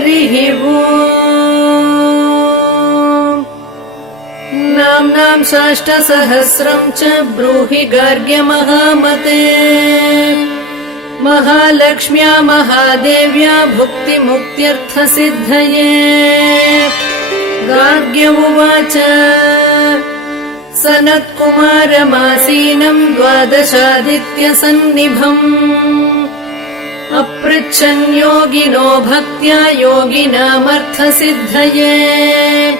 हरिः ओम्। नाम्नां साष्टसहस्रं च ब्रूहि गार्ग्य महामते। महालक्ष्म्या महादेव्या भुक्तिमुक्त्यर्थसिद्धये। गार्ग्य उवाच सनत्कुमारमासीनं द्वादशादित्यसन्निभम् अपृच्छन् योगिनो भक्त्या योगिनामर्थसिद्धये।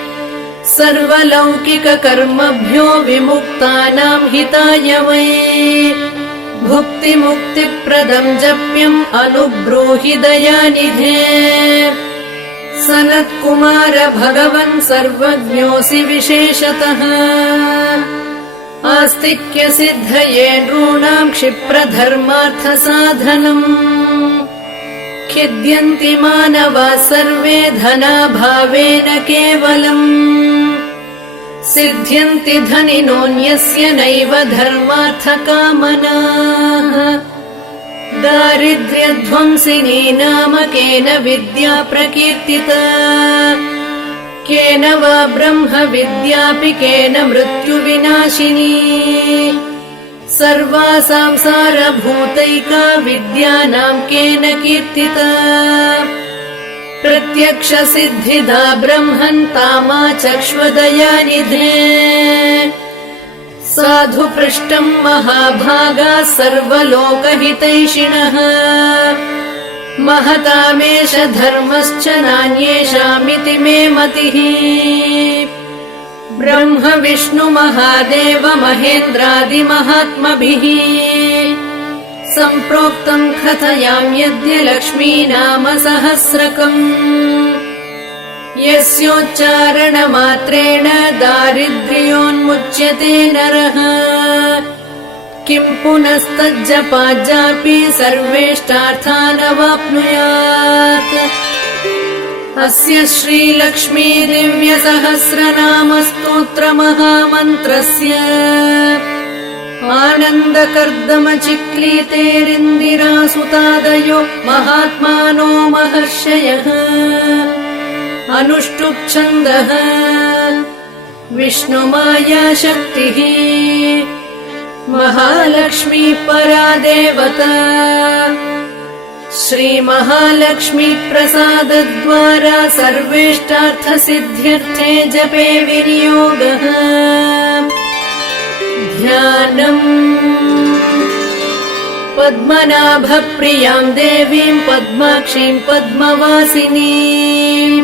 सर्वलौकिककर्मभ्यो विमुक्तानां हिताय वै भुक्तिमुक्तिप्रदं जप्यम् अनुब्रूहि दयानिधे। सनत्कुमार भगवन् सर्वज्ञोऽसि विशेषतः। आस्तिक्यसिद्धये नॄणां क्षिप्रधर्मार्थसाधनम्। खिद्यन्ति मानवाः सर्वे धनाभावेन केवलम्। सिद्ध्यन्ति धनिनोऽन्यस्य नैव धर्मार्थकामनाः। दारिद्र्यध्वंसिनी नाम केन विद्या प्रकीर्तिता। केन वा ब्रह्मविद्यापि केन मृत्युविनाशिनी। सर्वासां सारभूतैका विद्यानां केन कीर्तिता। प्रत्यक्षसिद्धिदा ब्रह्मन् तामाचक्ष्वदयानिधे। साधु पृष्टं महाभागा सर्वलोकहितैषिणः। महतामेष धर्मश्च नान्येषामिति मे मतिः। ब्रह्म विष्णु महादेव महेन्द्रादिमहात्मभिः सम्प्रोक्तं कथयाम्यद्य लक्ष्मी नाम सहस्रकम्। यस्योच्चारणमात्रेण दारिद्र्योन्मुच्यते नरः। किं पुनस्तज्जपाज्जापि सर्वेष्टार्थानवाप्नुयात्। अस्य श्रीलक्ष्मी दिव्यसहस्रनामस्तोत्रमहामन्त्रस्य आनन्दकर्दमचिक्लीतेरिन्दिरासुतादयो महात्मानो महर्षयः। अनुष्टुप् छन्दः विष्णुमाया शक्तिः। महालक्ष्मी परा देवता। श्रीमहालक्ष्मी प्रसादद्वारा सर्वेष्टार्थसिद्ध्यर्थे जपे विनियोगः। ध्यानम् पद्मनाभप्रियां देवीं पद्माक्षीं पद्मवासिनीं।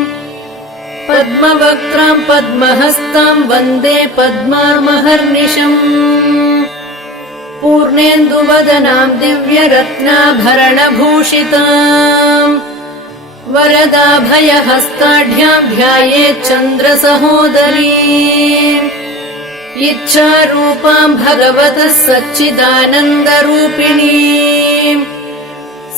पद्मवक्त्रां पद्महस्तां वन्दे पद्मार्महर्निशम्। पूर्णेन्दुवदनां दिव्यरत्नाभरणभूषिताम्। वरदाभयहस्ताढ्यां ध्यायेच्चन्द्रसहोदरीम्। इच्छारूपां भगवतः सच्चिदानन्दरूपिणीम्।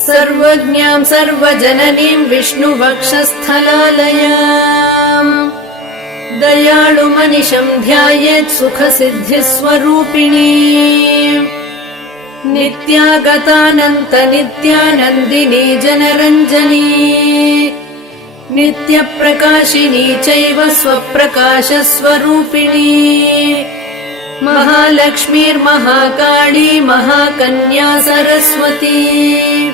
सर्वज्ञां सर्वजननीं विष्णुवक्षस्थलालयाम्। दयाळुमनिशं ध्यायेत् सुखसिद्धिस्वरूपिणी। नित्यागतानन्तनित्यानन्दिनी जनरञ्जनी। नित्यप्रकाशिनी चैव स्वप्रकाशस्वरूपिणी। महालक्ष्मीर्महाकाली महाकन्या सरस्वती।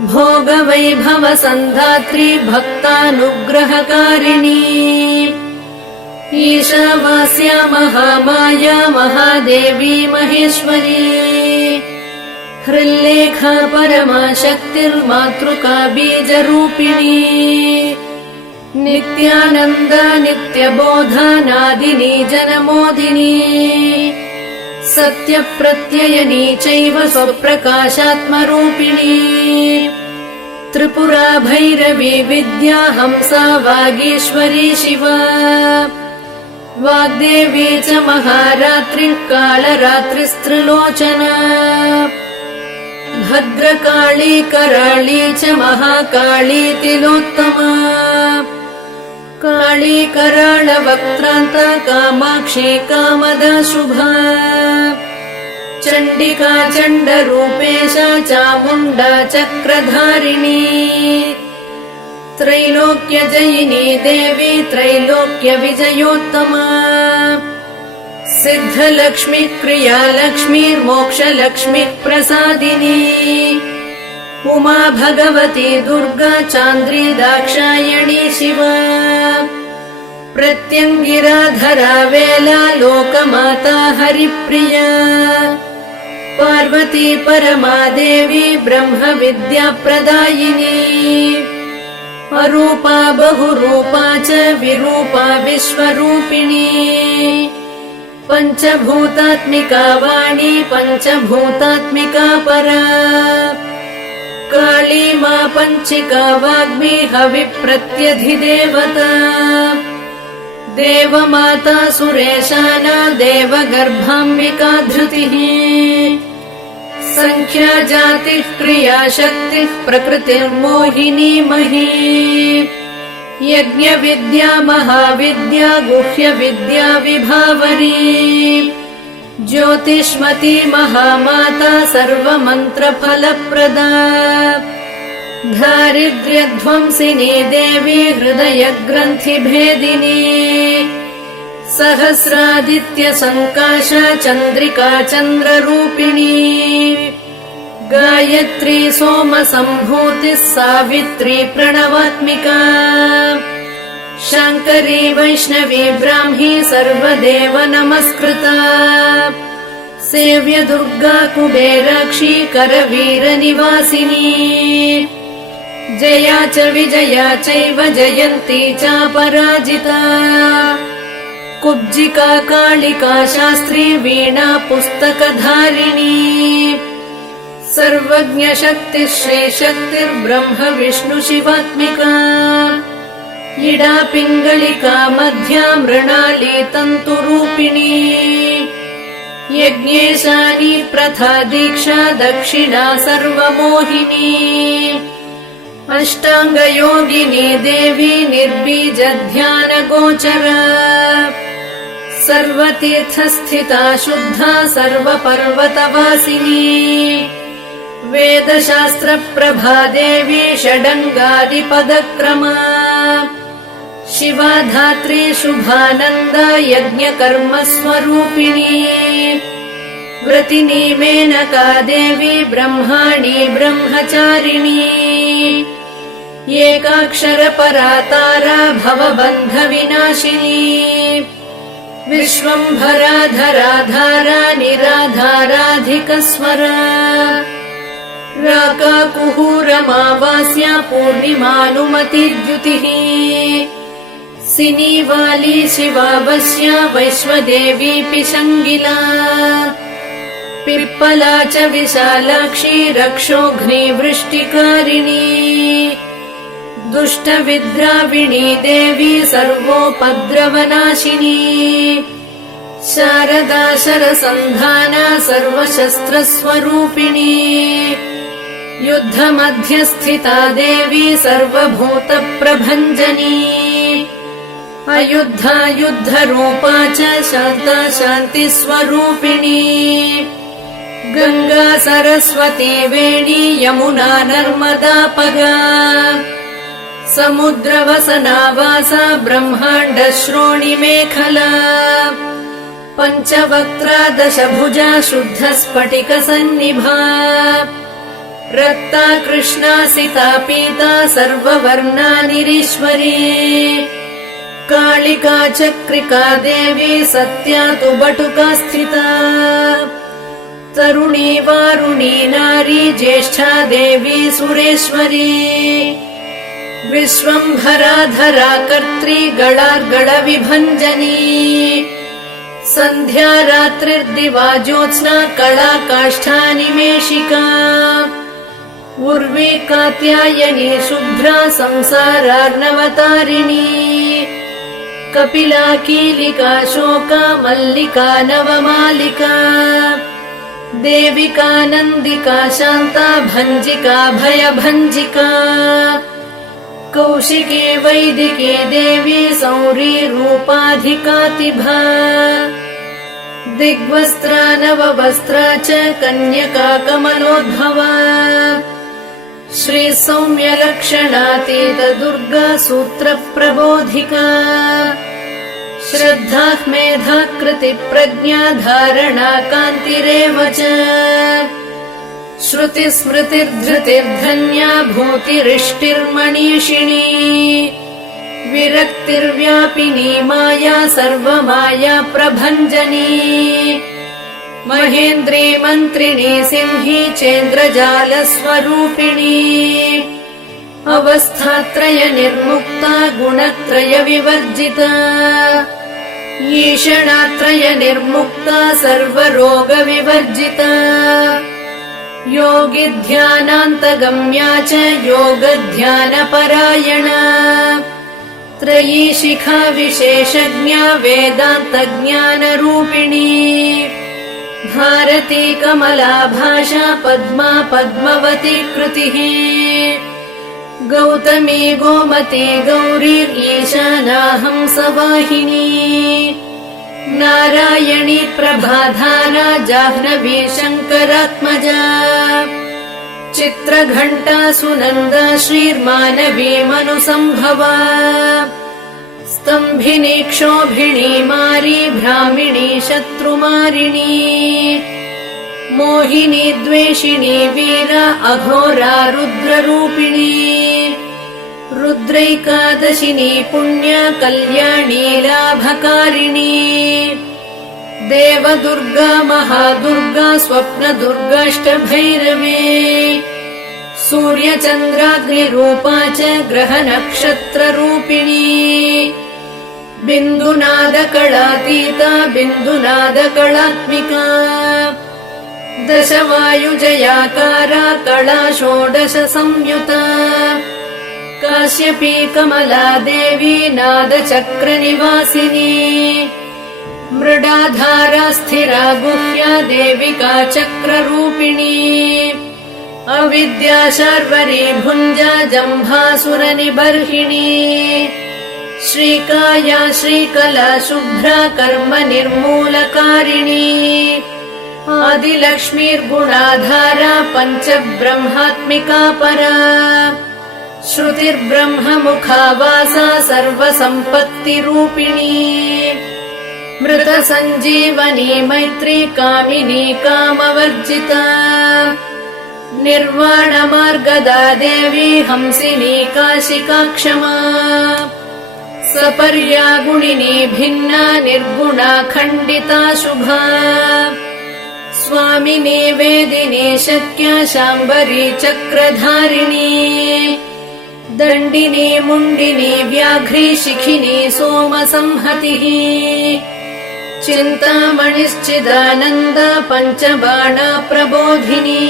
भोगवैभवसन्धात्री भक्तानुग्रहकारिणी। ईशावास्या महामाया महादेवी महेश्वरी। हृल्लेखा परमाशक्तिर्मातृका बीजरूपिणी। नित्यानन्दा नित्यबोधानादिनी जनमोदिनी। सत्यप्रत्ययनी चैव स्वप्रकाशात्मरूपिणी। त्रिपुरा भैरवी विद्या हंसा वागीश्वरी शिवा। वाग्देवी च महारात्रिः कालरात्रिस्त्रिलोचना। भद्रकाली कराळी च महाकाली तिलोत्तमा। काली कराळवक्त्रान्ता कामाक्षी कामदा शुभा। चण्डिका चण्डरूपेशा चामुण्डा चक्रधारिणी। त्रैलोक्यजयिनी देवी त्रैलोक्यविजयोत्तमा सिद्धलक्ष्मी क्रियालक्ष्मीर्मोक्षलक्ष्मी प्रसादिनी उमा भगवती दुर्गा चान्द्री दाक्षायणी शिवा प्रत्यङ्गिराधरा वेला लोकमाता हरिप्रिया पार्वती परमादेवी ब्रह्म विद्या प्रदायिनी अरूपा बहुरूपा च विरूपा विश्वरूपिणी पञ्चभूतात्मिका वाणी पञ्चभूतात्मिका परा काली मा पञ्चिका वाग्मी हविप्रत्यधिदेवता देवमाता सुरेशाना देवगर्भाम्बिका धृतिः संख्या जातिः क्रिया शक्तिः प्रकृतिर्मोहिनी मही यज्ञविद्या महाविद्या गुह्यविद्या विभावरी ज्योतिष्मती महामाता सर्वमन्त्रफलप्रदा दारिद्र्यध्वंसिनी देवी हृदयग्रन्थिभेदिनी सहस्रादित्यसङ्काशा चन्द्रिका चन्द्ररूपिणी गायत्री सोमसम्भूतिः सावित्री प्रणवात्मिका शाङ्करी वैष्णवी ब्राह्मी सर्वदेव नमस्कृता सेव्य दुर्गा कुबेराक्षी करवीरनिवासिनी जया च विजया चैव जयन्ती चापराजिता कुब्जिका कालिका शास्त्री वीणा पुस्तकधारिणी सर्वज्ञशक्तिः श्रीशक्तिर्ब्रह्म विष्णु शिवात्मिका इडा पिङ्गलिका मध्या मृणाली तन्तुरूपिणी यज्ञेशानी प्रथा दीक्षा दक्षिणा सर्वमोहिनी अष्टाङ्गयोगिनी देवी निर्बीजध्यानगोचरा सर्वतीर्थस्थिता शुद्धा सर्वपर्वतवासिनी वेदशास्त्रप्रभा देवी षडङ्गादिपदक्रमा शिवा धात्री शुभानन्दा यज्ञकर्मस्वरूपिणी व्रतिनी मेनका देवी ब्रह्माणी ब्रह्मचारिणी एकाक्षरपरा तारा भवबन्धविनाशिनी विश्वम्भरा धरा धारा निराधाराधिकस्वरा राका कुहूरमावास्या पूर्णिमानुमतिद्युतिः सिनीवाली शिवावस्या वैश्वदेवी पिशङ्गिला पिप्पला च विशालाक्षी रक्षोघ्नी वृष्टिकारिणी दुष्टविद्राविणी देवी सर्वोपद्रवनाशिनी शारदा शरसन्धाना सर्वशस्त्रस्वरूपिणी युद्धमध्यस्थिता देवी सर्वभूतप्रभञ्जनी अयुद्धा युद्धरूपा च शान्ता शान्तिस्वरूपिणी गंगा सरस्वती वेणी यमुना नर्मदापगा समुद्रवसनावासा ब्रह्माण्ड श्रोणिमेखला पञ्चवक्त्रा दशभुजा शुद्धस्फटिकसन्निभा रक्ता कृष्णा सिता पीता सर्ववर्णा निरीश्वरी कालिका चक्रिका देवी सत्या तु बटुका स्थिता तरुणी वारुणी नारी ज्येष्ठा देवी सुरेश्वरी विश्वम्भरा धरा कर्त्री गणार्गण विभञ्जनी सन्ध्या रात्रिर्दिवा ज्योत्स्ना कला काष्ठा निमेषिका उर्वी कात्यायनी शुभ्रा संसारार्णवतारिणी कपिला कीलिका शोका मल्लिका नवमालिका देविका नन्दिका शान्ता भञ्जिका भयभञ्जिका कौशिकी वैदिकी देवी सौरी रूपाधिकातिभा दिग्वस्त्रा नववस्त्रा च कन्यका कमलोद्भवा श्री सौम्यलक्षणातीत दुर्गा सूत्र प्रबोधिका श्रद्धा मेधा कृति प्रज्ञा धारणा कान्तिरेव च श्रुति स्मृतिर्धृतिर्धन्या भूतिरिष्टिर्मणीषिणी विरक्तिर्व्यापिनी माया सर्वमाया प्रभञ्जनी महेन्द्री मन्त्रिणी सिंही चेन्द्रजालस्वरूपिणी अवस्थात्रय निर्मुक्ता गुणत्रय विवर्जिता ईषणात्रय निर्मुक्ता सर्वरोग विवर्जिता योगी ध्यानान्तगम्या च योगध्यानपरायणा त्रयी शिखा विशेषज्ञा वेदान्तज्ञानरूपिणी भारती कमला भाषा पद्मा पद्मवती कृतिः गौतमी गोमती गौरीर्ईशानाहंसवाहिनी नारायणी प्रभाधारा जाह्नवी शङ्करात्मजा चित्रघण्टा सुनन्दा श्रीर्मानवी मनुसम्भवा स्तम्भिनी क्षोभिणी मारी भ्रामिणी शत्रुमारिणी मोहिनी द्वेषिणी वीरा अघोरा रुद्ररूपिणी रुद्रैकादशिनी पुण्या कल्याणी लाभकारिणी देवदुर्गा महादुर्गा स्वप्नदुर्गाष्टभैरवी सूर्यचन्द्राग्निरूपा च ग्रहनक्षत्ररूपिणी बिन्दुनादकलातीता बिन्दुनादकलात्मिका दशवायुजयाकारा कला षोडश संयुता काश्यपी कमला देवी नादचक्रनिवासिनी मृडाधारा स्थिरा गुह्या देविका चक्ररूपिणी अविद्या शार्वरी भुञ्जा जम्भासुरनिबर्हिणी श्रीकाया श्रीकला शुभ्रा कर्म निर्मूलकारिणी आदिलक्ष्मीर्गुणाधारा पञ्चब्रह्मात्मिका परा श्रुतिर्ब्रह्ममुखावासा सर्वसम्पत्तिरूपिणी मृतसञ्जीवनी मैत्री कामिनी कामवर्जिता निर्वाणमार्गदा देवी हंसिनी काशिका क्षमा सपर्या गुणिनी भिन्ना निर्गुणा खण्डिता शुभा स्वामिनी वेदिनी शक्या शाम्बरी चक्रधारिणी दण्डिनी मुण्डिनी व्याघ्री शिखिनी सोमसंहतिः चिन्तामणिश्चिदानन्दा पञ्चबाणा प्रबोधिनी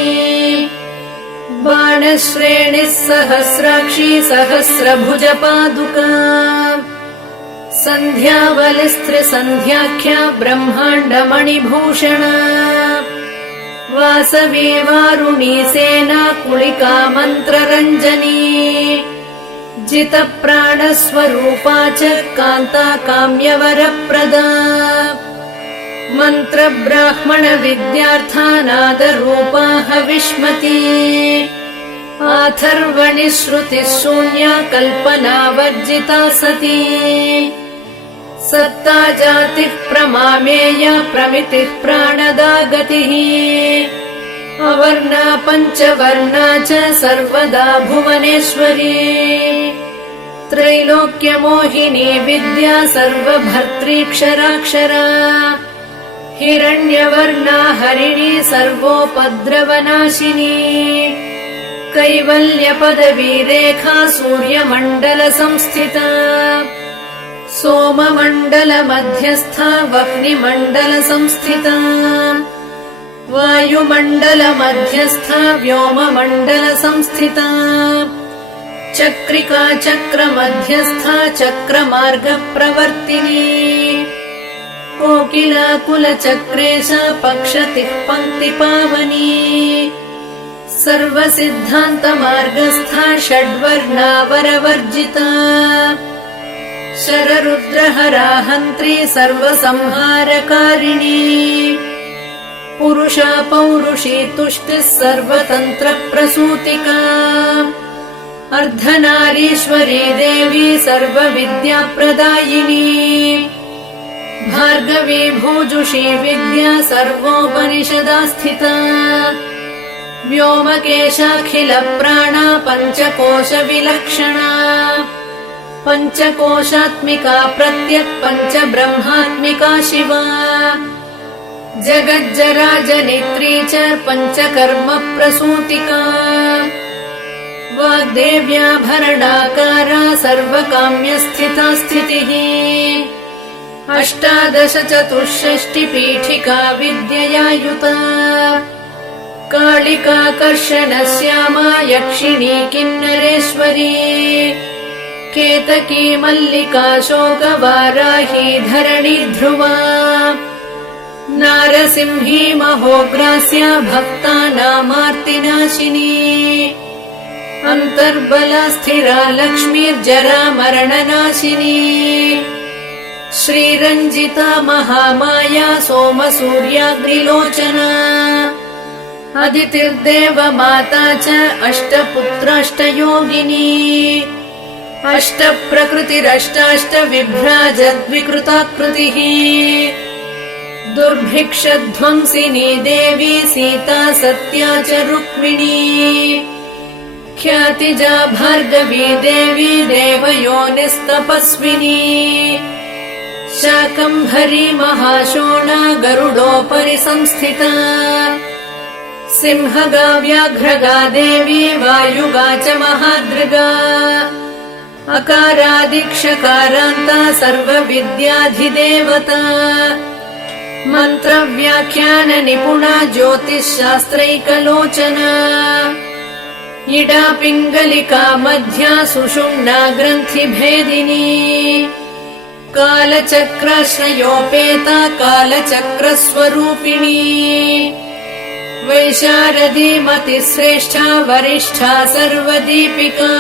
बाणश्रेणिः सहस्राक्षी सहस्रभुजपादुका सन्ध्यावलिस्त्रिसन्ध्याख्या ब्रह्माण्डमणिभूषणा वासवी वारुणी सेना कुलिका मन्त्ररञ्जनी जितप्राणस्वरूपा च कान्ता काम्यवरप्रदा मन्त्रब्राह्मण विद्यार्थानादरूपा हविष्मती आथर्वणि श्रुतिः शून्या कल्पना वर्जिता सती सत्ता जातिः प्रमामेया प्रमितिः प्राणदा गतिः अवर्णा पञ्चवर्णा च सर्वदा भुवनेश्वरी त्रैलोक्यमोहिनी विद्या सर्वभर्त्रीक्षराक्षरा हिरण्यवर्णा हरिणी सर्वोपद्रवनाशिनी कैवल्यपदवीरेखा सूर्यमण्डलसंस्थिता सोममण्डलमध्यस्था वह्निमण्डलसंस्थिता वायुमण्डलमध्यस्था व्योममण्डलसंस्थिता चक्रिका चक्रमध्यस्था चक्रमार्गप्रवर्तिनी कोकिला कुलचक्रेशा पक्षतिः पङ्क्तिपावनी सर्वसिद्धान्तमार्गस्था षड्वर्णावरवर्जिता शररुद्रहरा हन्त्री सर्वसंहारकारिणी पुरुषा पौरुषी तुष्टिः सर्वतन्त्रप्रसूतिका अर्धनारीश्वरी देवी सर्वविद्याप्रदायिनी भार्गवी भूजुषी विद्या सर्वोपनिषदा स्थिता व्योमकेशाखिलप्राणा पञ्चकोशविलक्षणा पञ्चकोशात्मिका प्रत्यक् पञ्चब्रह्मात्मिका शिवा जगज्जराजनित्री च पञ्चकर्मप्रसूतिका वाग्देव्याभरणाकारा सर्वकाम्यस्थिता स्थितिः अष्टादश चतुष्षष्टिपीठिका विद्यया युता कालिकाकर्षणश्यामा यक्षिणी किन्नरेश्वरी केतकी मल्लिका शोकवाराही धरणी ध्रुवा नारसिंही महोग्रास्या भक्तानामार्तिनाशिनी अन्तर्बला स्थिरा लक्ष्मीर्जरा मरणनाशिनी श्रीरञ्जिता महामाया सोमसूर्याग्निलोचना अदितिर्देवमाता च अष्टपुत्राष्टयोगिनी अष्टप्रकृतिरष्टाष्टविभ्राजद्विकृताकृतिः दुर्भिक्षध्वंसिनी देवी सीता सत्या च रुक्मिणी ख्यातिजा भार्गवी देवी देवयोनिस्तपस्विनी शाकम्भरी महाशोणा गरुडोपरि संस्थिता सिंहगा व्याघ्रगा देवी वायुगा च महादृगा अकारादिक्षकारान्ता सर्वविद्याधिदेवता मन्त्रव्याख्यान निपुणा ज्योतिश्शास्त्रैकलोचना इडा पिङ्गलिका मध्या सुषुम्ना ग्रन्थिभेदिनी कालचक्राश्रयोपेता कालचक्रस्वरूपिणी वैशारदी मतिश्रेष्ठा वरिष्ठा सर्वदीपिका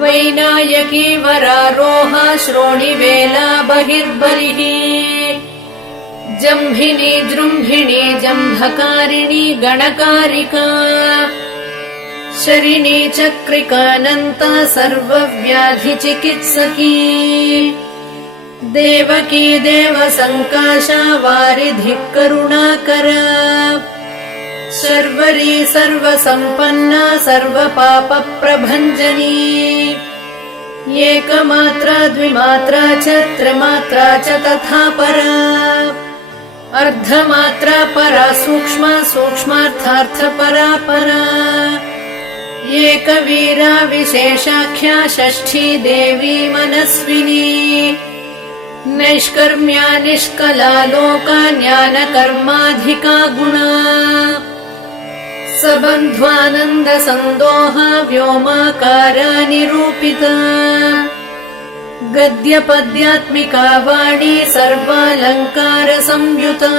वैनायकी वरारोहा श्रोणिवेला बहिर्बलिः जम्भिनी जृम्भिणी जम्भकारिणी गणकारिका शरिणी चक्रिकानन्ता सर्वव्याधिचिकित्सकी देवकी देवसङ्काशा वारिधिः करुणाकरा शर्वरी सर्वसम्पन्ना सर्वपापप्रभञ्जनी एकमात्रा द्विमात्रा च त्रिमात्रा च तथा परा अर्धमात्रा परा सूक्ष्मा सूक्ष्मार्थार्थपरा परा एकवीरा विशेषाख्या षष्ठी देवी मनस्विनी नैष्कर्म्या निष्कला लोका ज्ञानकर्माधिका गुणा सबन्ध्वानन्द सन्दोहा व्योमाकारा निरूपिता गद्यपद्यात्मिका वाणी सर्वालङ्कार संयुता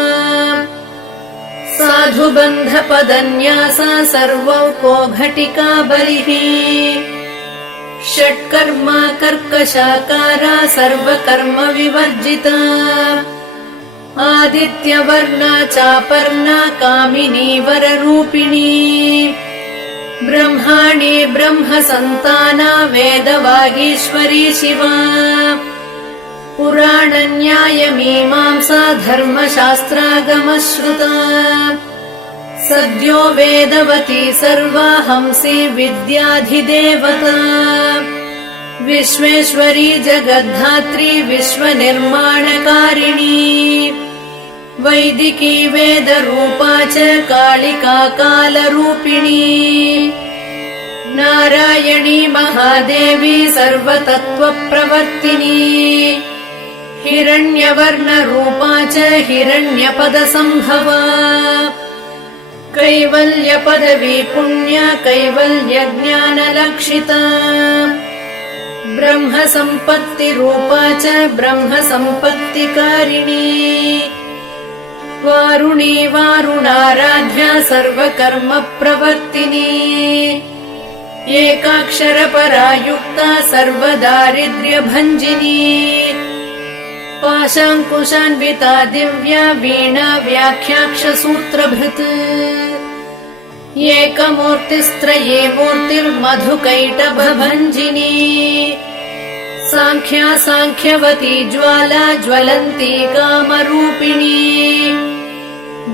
साधुबन्धपदन्यासा सर्वौको घटिका बलिः षट्कर्मा कर्कशाकारा सर्वकर्म विवर्जिता आदित्यवर्णा चापर्णा कामिनी वररूपिणी ब्रह्माणि ब्रह्मसन्ताना वेदवागीश्वरी शिवा पुराणन्यायमीमांसा धर्मशास्त्रागमश्रुता सद्यो वेदवती सर्वा हंसी विद्याधिदेवता विश्वेश्वरी जगद्धात्री विश्वनिर्माणकारिणी वैदिकी वेदरूपा च कालिका कालरूपिणी नारायणी महादेवी सर्वतत्त्वप्रवर्तिनी हिरण्यवर्णरूपा च हिरण्यपदसम्भवा कैवल्यपदवी पुण्या कैवल्यज्ञानलक्षिता ब्रह्मसम्पत्तिरूपा च ब्रह्मसम्पत्तिकारिणी वारुणी वारुणाराध्या सर्वकर्मप्रवर्तिनी एकाक्षरपरा युक्ता सर्वदारिद्र्यभञ्जिनी पाशाङ्कुशान्विता दिव्या वीणा व्याख्याक्षसूत्रभृत् एकमूर्तिस्त्रये मूर्तिर्मधुकैटभभञ्जिनी साङ्ख्या साङ्ख्यवती ज्वाला ज्वलन्ती कामरूपिणी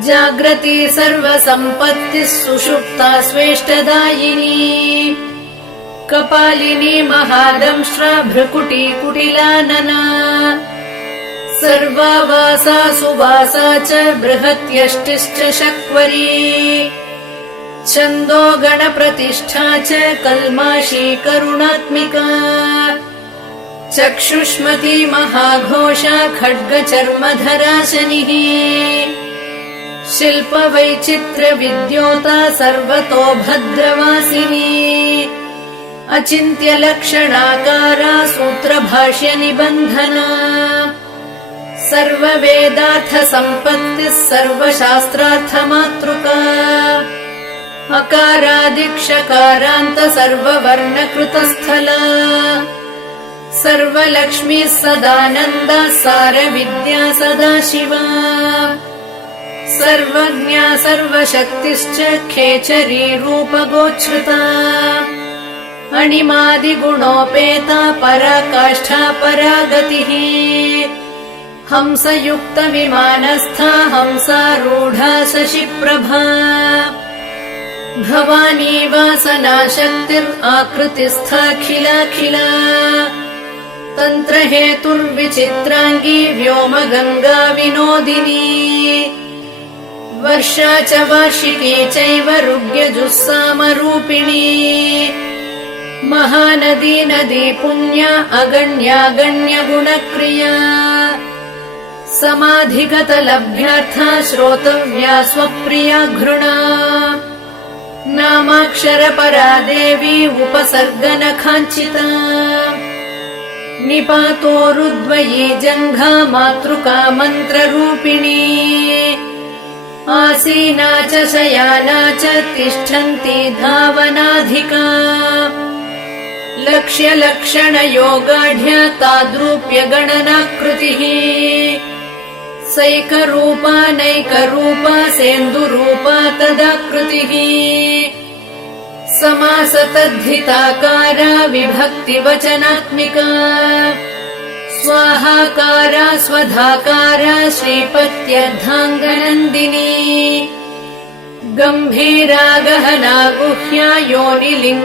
जाग्रती सर्वसम्पत्तिः सुषुप्ता स्वेष्टदायिनी कपालिनी महादंष्ट्रा भ्रुकुटी कुटिलानना सर्वावासा सुवासा च बृहत्यष्टिश्च शक्वरी छन्दो गणप्रतिष्ठा च कल्माशी करुणात्मिका चक्षुष्मती महाघोषा खड्गचर्मधरा शनिः शिल्पवैचित्र्यविद्योता सर्वतो भद्रवासिनी अचिन्त्यलक्षणाकारा सूत्रभाष्यनिबन्धना सर्ववेदार्थसम्पत्तिः सर्वशास्त्रार्थमातृका अकारादिक्षकारान्त सर्ववर्णकृतस्थला सर्वलक्ष्मीः सदानन्दा सारविद्या सदाशिवा सर्वज्ञा सर्वशक्तिश्च खेचरी रूपगोच्छ्रुता अणिमादिगुणोपेता पराकाष्ठा परागतिः हंसयुक्तविमानस्था हंसारूढा शशिप्रभा भवानी वासनाशक्तिराकृतिस्थाखिलाखिला तन्त्रहेतुर्विचित्राङ्गी व्योमगङ्गा विनोदिनी वर्षा च वार्षिकी चैव ऋग्यजुस्सामरूपिणी महानदी नदी पुण्या अगण्यागण्यगुणक्रिया समाधिगतलभ्यार्था श्रोतव्या स्वप्रिया घृणा नामाक्षरपरा देवी उपसर्गनखाञ्चिता निपातोरुद्वयी जङ्घा मातृका मन्त्ररूपिणी आसीना च शयाना च तिष्ठन्ती धावनाधिका लक्ष्यलक्षणयोगाढ्या ताद्रूप्यगणनाकृतिः सैकरूपा नैकरूपा सेन्दुरूपा तदाकृतिः समासतद्धिताकारा विभक्तिवचनात्मिका स्वाहाकारा स्वधाकारा श्रीपत्यर्धाङ्गनन्दिनी गम्भीरा गहना गुह्या योनिलिङ्गार्धधारिणी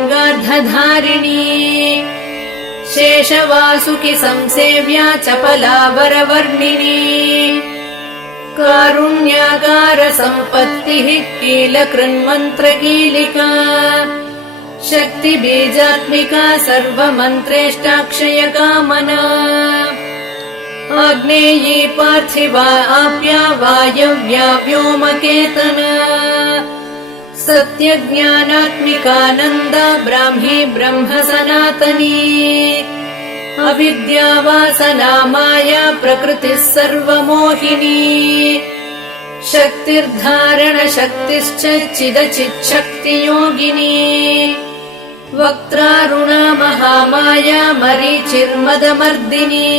शेषवासुकि संसेव्या चपला वरवर्णिनी कारुण्याकार सम्पत्तिः कीलकृन्मन्त्रकीलिका शक्तिबीजात्मिका सर्वमन्त्रेष्टाक्षयकामना आग्नेयी पार्थिवा आप्या वायव्या व्योमकेतना सत्यज्ञानात्मिकानन्दा ब्राह्मी ब्रह्म सनातनी अविद्यावासना माया प्रकृतिः सर्वमोहिनी शक्तिर्धारणशक्तिश्च चिदचिच्छक्तियोगिनी वक्त्रारुणा महामाया मरीचिर्मदमर्दिनी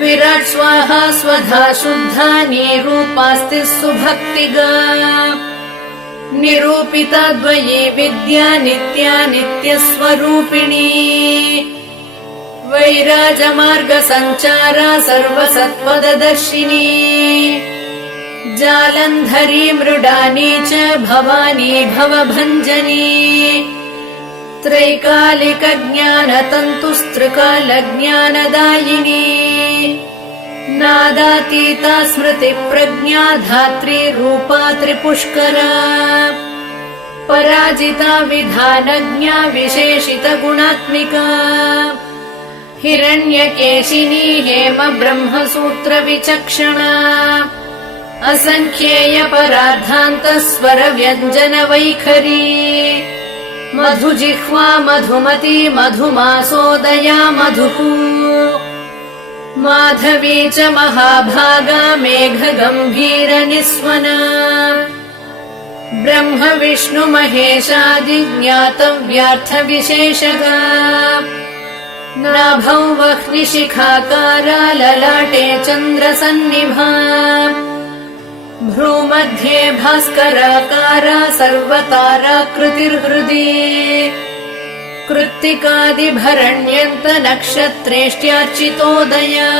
विराट् स्वाहा स्वधा शुद्धा निरूपास्तिः सुभक्तिगा निरूपिता द्वयी विद्या नित्या नित्यस्वरूपिणी वैराजमार्गसञ्चारा सर्वसत्पददर्शिनी जालन्धरी मृडानी च भवानी भवभञ्जनी त्रैकालिकज्ञानतन्तुस्त्रिकालज्ञानदायिनी नादातीता स्मृतिप्रज्ञा धात्री रूपा त्रिपुष्करा पराजिता विधानज्ञा विशेषितगुणात्मिका हिरण्यकेशिनी हेम ब्रह्मसूत्रविचक्षणा असङ्ख्येयपरार्धान्तस्वरव्यञ्जनवैखरी मधुजिह्वा मधुमती मधुमासोदया मधुः माधवी च महाभागा मेघगम्भीरनिस्वना ब्रह्म विष्णु महेशादि ज्ञातव्यार्थविशेषगा नाभौ वह्निशिखाकारा ललाटे चन्द्रसन्निभा भ्रूमध्ये भास्कराकारा सर्वताराकृतिर्हृदि कृत्तिकादिभरण्यन्त नक्षत्रेष्ट्यार्चितोदया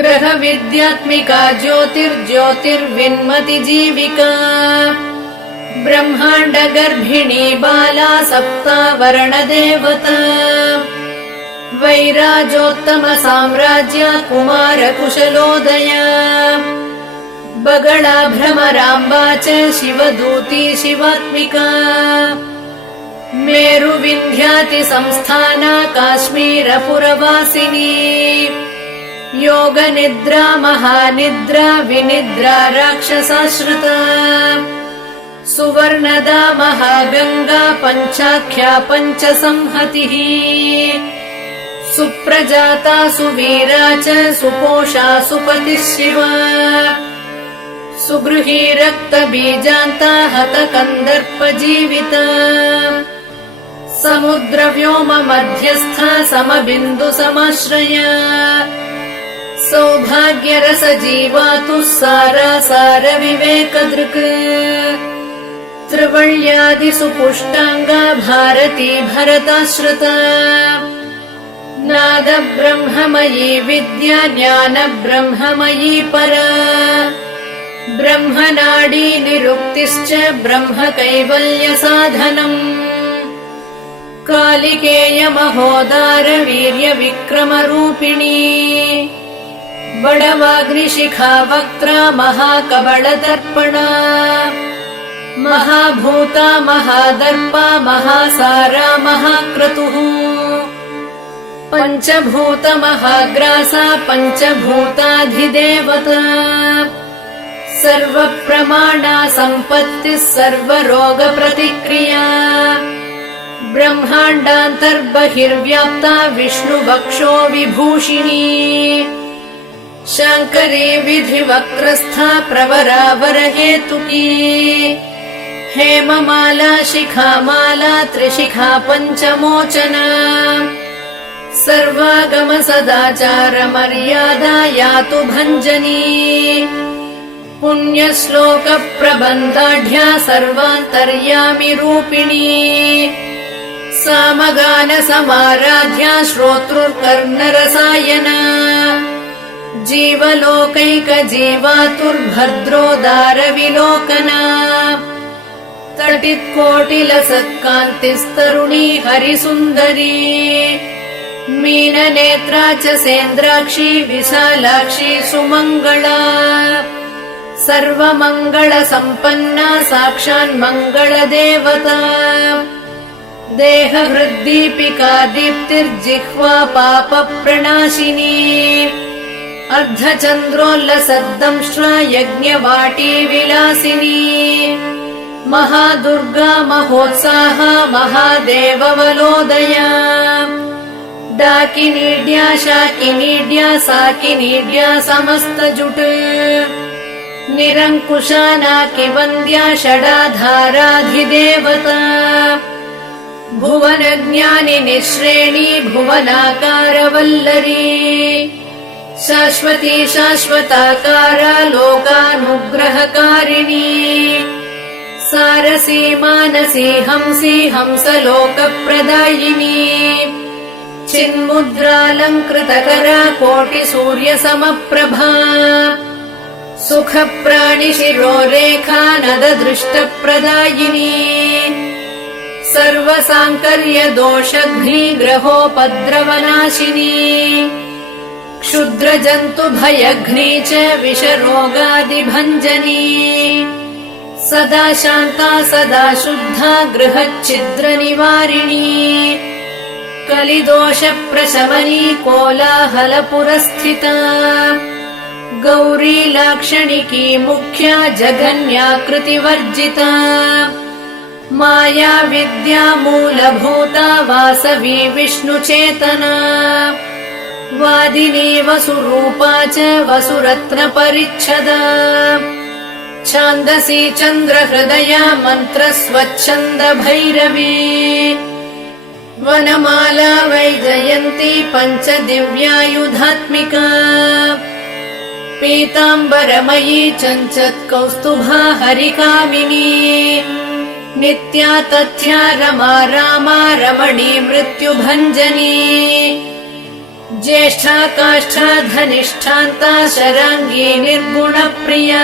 ग्रहविद्यात्मिका ज्योतिर्ज्योतिर्विन्मति जीविका ब्रह्माण्ड गर्भिणी बाला सप्तावरणदेवता वैराजोत्तम साम्राज्य कुमार कुशलोदया बगळा भ्रमराम्बा च शिवदूती शिवात्मिका मेरुविन्ध्याति संस्थाना काश्मीरपुरवासिनी योगनिद्रा महानिद्रा विनिद्रा राक्षसाश्रिता सुवर्णदा महागङ्गा पञ्चाख्या पञ्चसंहतिः सुप्रजाता सुवीरा च सुपोषा सुपतिः शिवा सुगृही रक्तबीजान्ता हतकन्दर्पजीविता समुद्रव्योम मध्यस्था समबिन्दुसमाश्रया सौभाग्यरसजीवातुः सारासार विवेकदृक् त्रिवल्यादिसुपुष्टाङ्गा भारती भरताश्रिता नादब्रह्ममयी विद्या ज्ञानब्रह्ममयी परा ब्रह्मनाडी निरुक्तिश्च ब्रह्म कैवल्यसाधनम् कालिकेय महोदार वीर्यविक्रमरूपिणी बडवाग्निशिखा वक्त्रा महाकबळदर्पणा महाभूता महादर्पा महासारा महाक्रतुः पञ्चभूत महाग्रासा पञ्चभूताधिदेवता सर्वप्रमाणा सम्पत्तिः सर्वरोगप्रतिक्रिया ब्रह्माण्डान्तर्बहिर्व्याप्ता विष्णुवक्षो विभूषिणी शाङ्करी विधिवक्त्रस्था प्रवरावरहेतुकी हेममाला शिखामाला त्रिशिखा पञ्चमोचना सर्वागम सदाचार मर्यादा यातु भञ्जनी पुण्यश्लोक प्रबन्धाढ्या सर्वान्तर्यामि रूपिणी सामगान समाराध्या श्रोतृर्कर्णरसायना जीवलोकैकजीवातुर्भद्रोदार विलोकना तटित्कोटिलसत्कान्तिस्तरुणी हरिसुन्दरी मीननेत्रा च सेन्द्राक्षी विशालाक्षी सुमङ्गला सर्वमङ्गलसम्पन्ना साक्षान्मङ्गलदेवता देहहृद्दीपिका दीप्तिर्जिह्वा पापप्रणाशिनी अर्धचन्द्रोल्लसद्दंष्ट्रा यज्ञवाटी विलासिनी महादुर्गा महोत्साहा महादेववलोदया डाकिनीड्या शाकिनीड्या साकिनीड्या समस्तजुट निरङ्कुशा नाकिवन्द्या षडाधाराधिदेवता भुवनज्ञानिनि श्रेणी भुवनाकारवल्लरी शाश्वती शाश्वताकारा लोकानुग्रहकारिणी सारसी मानसी हंसी हंसलोकप्रदायिनी चिन्मुद्रालङ्कृतकरा कोटिसूर्यसमप्रभा सुखप्राणिशिरोरेखा नददृष्टप्रदायिनी सर्वसाङ्कर्यदोषघ्निग्रहोपद्रवनाशिनी क्षुद्रजन्तुभयघ्नी च विषरोगादिभञ्जनी सदा शान्ता सदा शुद्धा गृहच्छिद्रनिवारिणी कलिदोषप्रशमनी कोलाहलपुरस्थिता गौरी लाक्षणिकी मुख्या जगन्याकृतिवर्जिता माया विद्या मूलभूता वासवी विष्णुचेतना वादिनी वसुरूपा च वसुरत्नपरिच्छदा छान्दसी चन्द्रहृदया मन्त्रस्वच्छन्द भैरवी वनमाला वैजयन्ती पञ्चदिव्यायुधात्मिका पीताम्बरमयी चञ्चत्कौस्तुभा हरिकामिनी नित्या तथ्या रमा रामा रमणी मृत्युभञ्जनी ज्येष्ठा काष्ठा धनिष्ठान्ता शराङ्गी निर्गुणप्रिया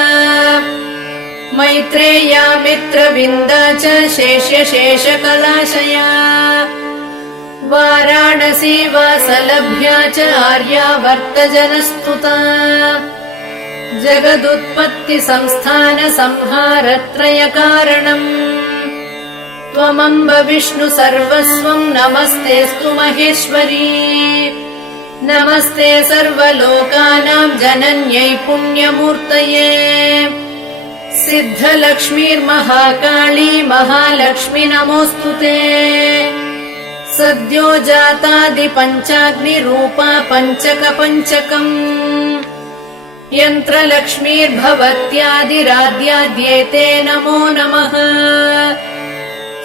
मैत्रेया मित्रविन्दा च शेषकलाशया वाराणसी वासलभ्या च आर्यावर्तजनस्तुता जगदुत्पत्ति संस्थान संहारत्रयकारणम् त्वमम्ब विष्णु सर्वस्वं नमस्तेऽस्तु महेश्वरी नमस्ते सर्वलोकानां जनन्यै पुण्यमूर्तये सिद्धलक्ष्मीर्महाकाली महालक्ष्मी नमोऽस्तुते सद्यो जातादि पञ्चाग्निरूपा पञ्चकपञ्चकम् यन्त्रलक्ष्मीर्भवत्यादिराद्याद्येते नमो नमः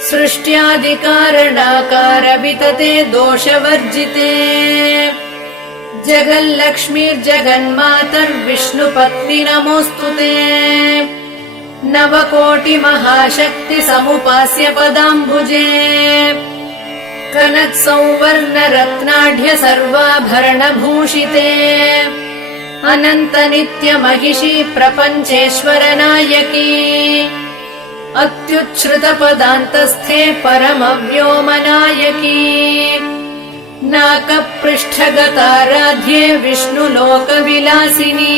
सृष्ट्यादिकारणाकार वितते दोषवर्जिते जगल्लक्ष्मीर्जगन्मातर्विष्णुपत्नि नमोऽस्तुते नवकोटिमहाशक्ति समुपास्य पदाम्बुजे कनत्सौवर्णरत्नाढ्य सर्वाभरणभूषिते अनन्त नित्यमहिषी प्रपञ्चेश्वर नायकी अत्युच्छ्रुतपदान्तस्थे परमव्योमनायकी नाकपृष्ठगताराध्ये विष्णुलोकविलासिनी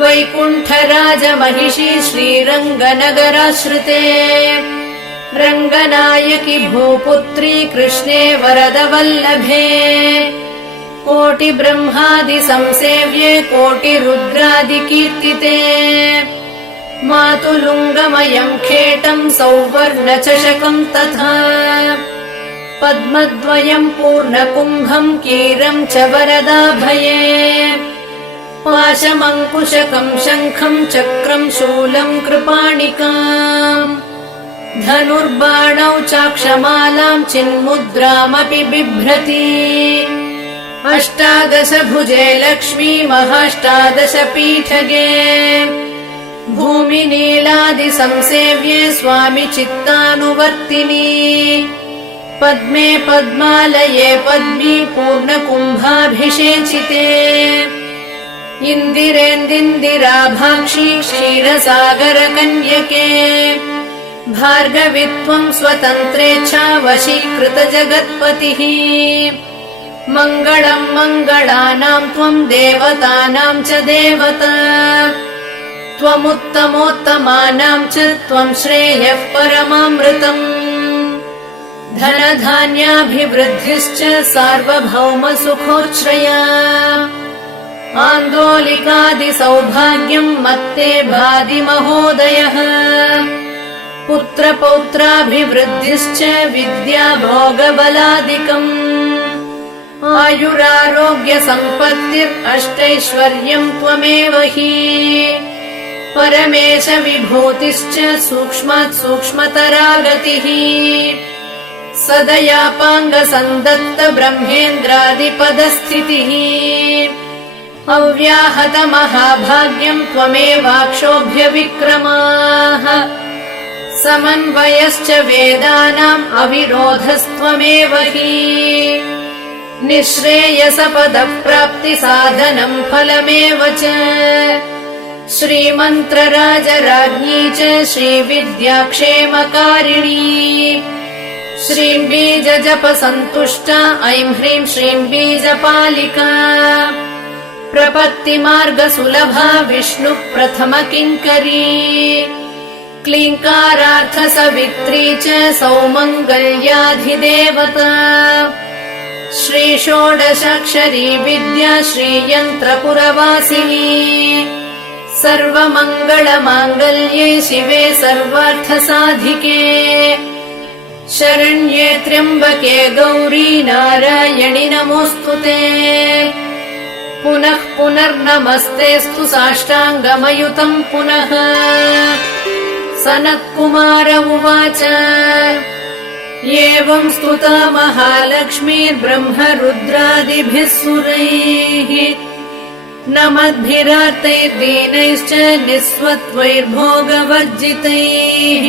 वैकुण्ठराजमहिषी श्रीरङ्गनगराश्रिते रङ्गनायकि भूपुत्री कृष्णे वरदवल्लभे कोटिब्रह्मादिसंसेव्ये कोटिरुद्रादिकीर्तिते मातुलुङ्गमयम् खेटम् सौवर्णचषकम् तथा पद्मद्वयम् पूर्णकुम्भम् कीरम् च वरदाभये पाशमङ्कुशकम् शङ्खम् चक्रम् शूलम् कृपाणिकाम् धनुर्बाणौ चाक्षमालाम् चिन्मुद्रामपि बिभ्रति अष्टादश भुजे लक्ष्मी महाष्टादश पीठगे भूमिनीलादिसंसेव्ये स्वामि चित्तानुवर्तिनी पद्मे पद्मालये पद्मी पूर्णकुम्भाभिषेचिते इन्दिरेन्दिराभाक्षी क्षीरसागरकन्यके भार्गवित्वम् स्वतन्त्रेच्छा वशीकृत जगत्पतिः मङ्गलम् मङ्गलानाम् त्वम् देवतानाम् च देवता त्वमुत्तमोत्तमानाम् च त्वम् श्रेयः परमामृतम् धनधान्याभिवृद्धिश्च सार्वभौमसुखोच्छ्रया आन्दोलिकादिसौभाग्यम् मत्ते भाति महोदयः पुत्रपौत्राभिवृद्धिश्च विद्याभोगबलादिकम् आयुरारोग्यसम्पत्तिरष्टैश्वर्यम् त्वमेव हि परमेश विभूतिश्च सूक्ष्मात् सूक्ष्मतरा गतिः सदयापाङ्गसन्दत्त ब्रह्मेन्द्रादिपदस्थितिः अव्याहत महाभाग्यम् त्वमेवाक्षोभ्यविक्रमाः समन्वयश्च वेदानाम् अविरोधस्त्वमेव हि निःश्रेयसपदप्राप्तिसाधनम् फलमेव च श्रीमन्त्रराजराज्ञी च श्रीविद्याक्षेमकारिणी श्रीं बीजजपसन्तुष्टा ऐं ह्रीं श्रीं बीजपालिका प्रपत्तिमार्गसुलभा विष्णुप्रथमकिङ्करी क्लीङ्कारार्थसवित्री च सौमङ्गल्याधिदेवता श्रीषोडशाक्षरी विद्या श्रीयन्त्रपुरवासिनी सर्वमङ्गलमाङ्गल्ये शिवे सर्वार्थसाधिके शरण्ये त्र्यम्बके गौरी नारायणि नमोऽस्तुते पुनः पुनर्नमस्तेऽस्तु साष्टाङ्गमयुतम् पुनः सनत्कुमार उवाच एवं स्तुता महालक्ष्मीर्ब्रह्मरुद्रादिभिः सुरैः न मद्भिरार्तैर्दीनैश्च निःस्वत्वैर्भोगवर्जितैः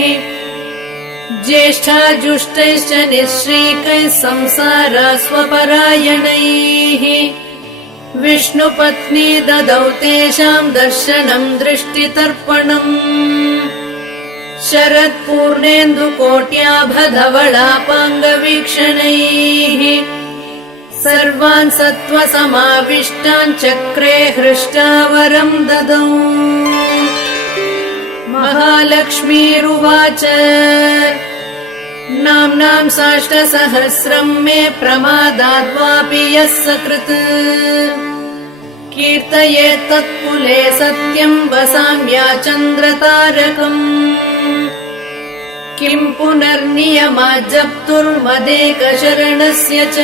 ज्येष्ठाजुष्टैश्च निःश्रीकैः संसारास्वपरायणैः विष्णुपत्नी ददौ तेषाम् दर्शनम् दृष्टितर्पणम् शरत्पूर्णेन्दुकोट्याभधवलापाङ्गवीक्षणैः सर्वान् सत्त्वसमाविष्टान् चक्रे हृष्टावरम् ददौ महालक्ष्मीरुवाच नाम्नाम् साष्टसहस्रम् मे प्रमादाद्वापि यः सकृत् कीर्तयेत् तत्कुले सत्यम् वसाम्या चन्द्रतारकम् किम् पुनर्नियमात् जप्तुर्मदेकशरणस्य च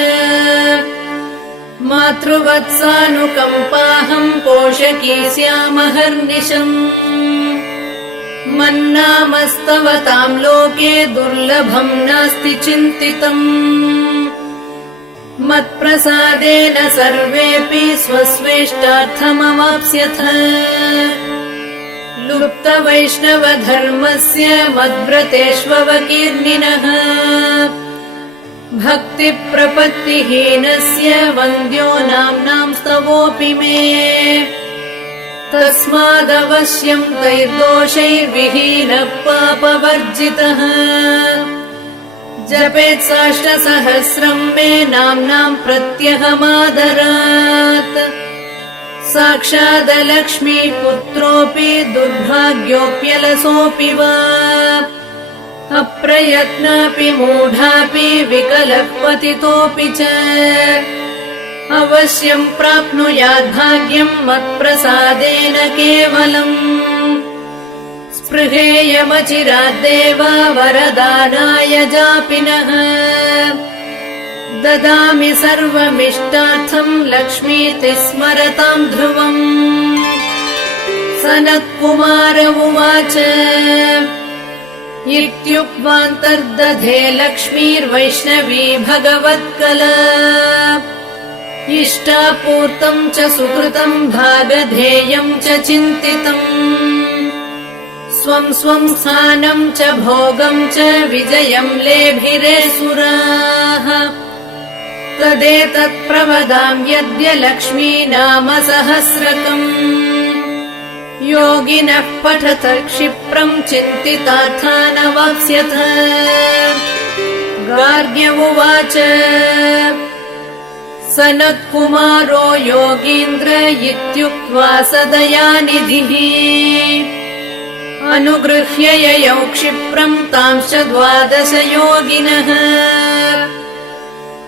मातृवत्सानुकम्पाहम् पोषकी स्यामहर्निशम् मन्नामस्तव ताम् लोके दुर्लभम् नास्ति चिन्तितम् मत्प्रसादेन सर्वेऽपि स्वस्वेष्टार्थमवाप्स्यथ लुप्तवैष्णवधर्मस्य मद्व्रतेष्ववकीर्णिनः भक्तिप्रपत्तिहीनस्य वन्द्यो नाम्नाम् स्तवोऽपि मे तस्मादवश्यम् तैर्दोषैर्विहीनः पापवर्जितः जपेत् साष्टसहस्रम् मे नाम्नाम् प्रत्यहमादरात् साक्षादलक्ष्मीपुत्रोऽपि दुर्भाग्योऽप्यलसोऽपि वा अप्रयत्नापि मूढापि विकलः पतितोऽपि च अवश्यम् प्राप्नुयाद्भाग्यम् मत्प्रसादेन केवलम् स्पृहेयमचिराद्देव वरदानाय जापिनः ददामि सर्वमिष्टार्थम् लक्ष्मीति स्मरताम् ध्रुवम् सनत्कुमार उवाच इत्युक्त्वान्तर्दधे लक्ष्मीर्वैष्णवी भगवत्कला इष्टापूर्तम् च सुकृतम् भागधेयम् च चिन्तितम् स्वम् स्वम् स्थानम् च भोगम् च विजयम् लेभिरे सुराः तदेतत्प्रवदाम् यद्य लक्ष्मी नाम सहस्रकम् योगिनः पठत क्षिप्रम् चिन्तितार्थानवाप्स्यथ गार्ग्य उवाच सनत्कुमारो योगीन्द्र इत्युक्त्वा सदयानिधिः अनुगृह्य ययौ क्षिप्रम् तांश्च 12 योगिनः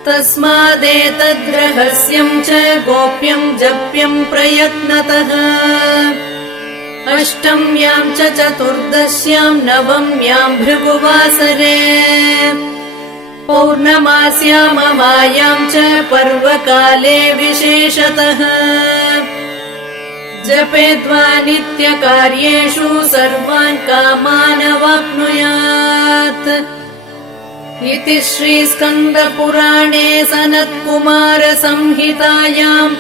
तस्मादेतद्रहस्यम् च गोप्यम् जप्यम् प्रयत्नतः अष्टम्याम् च चतुर्दश्याम् नवम्याम् भृगुवासरे पौर्णमास्याममायाम् च पर्वकाले विशेषतः जपेद्वा नित्यकार्येषु सर्वान् कामानवाप्नुयात् इति श्रीस्कन्दपुराणे सनत्कुमार संहितायाम्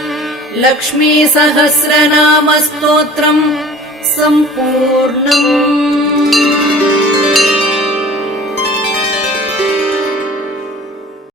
लक्ष्मीसहस्रनामस्तोत्रम् सम्पूर्णम्।